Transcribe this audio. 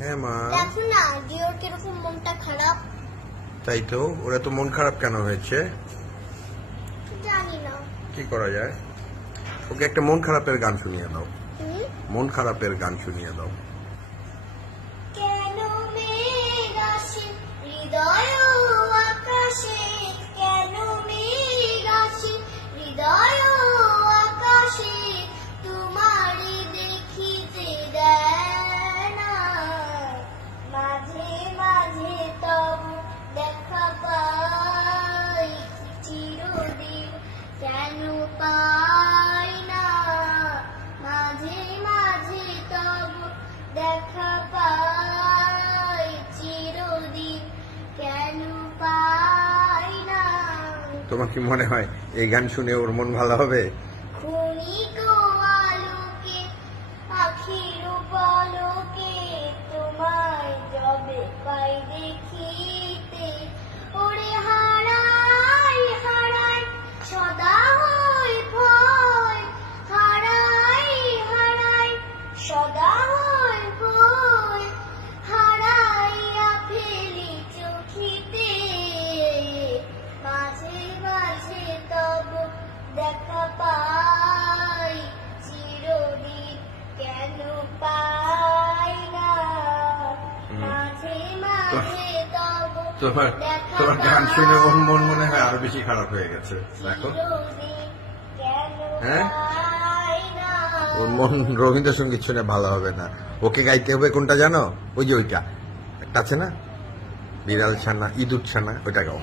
হ্যাঁ মা, দেখো না ডিওর কিরকম মনটা খারাপ। তাই তো, ওরা তো মন খারাপ কেন হয়েছে জানি না। কি করা যায়? ওকে একটা মন খারাপের গান শুনিয়ে দাও। হুম? মন খারাপের গান শুনিয়ে দাও। কেন মেঘ আসে হৃদয় আকাশে, কেন মেঘ আসে হৃদয় আকাশে, তোমারই দেখিতে দেয় না, মাঝে মাঝে তব দেখা পাই, চিরদিন কেন পাই না, মাঝে মাঝে তব দেখা পাই, চিরদিন কেন পাই না। তোমার কি মনে হয় এই গান শুনে ওর মন ভালো হবে? ক্ষণিক আলোকে আখির পলকে, তোমায় যবে পাই দেখিতে, ওরে হারাই হারাই সদা হই ভয়, হারাই হারাই সদা হই ভয়, হারাইয়া ফেলি চোখিতে, মাঝে মাঝে তব দেখা পাই, চিরদিন কেন পাই না, মাঝে মাঝে তব তোমার দেখা তোমার গান শুনে ওর পাই, মন মনে হয় আরো বেশি খারাপ হয়ে গেছে। দেখো, চিরদিন কেন হ্যাঁ? পাই না। ওর মন রবীন্দ্রসঙ্গীত শুনে ভালো হবে না। ওকে গাইতে হবে কোনটা জানো? ওই যে ওইটা একটা আছে না, বিড়াল ছানা ইঁদুর ছানা, ওইটা গাও।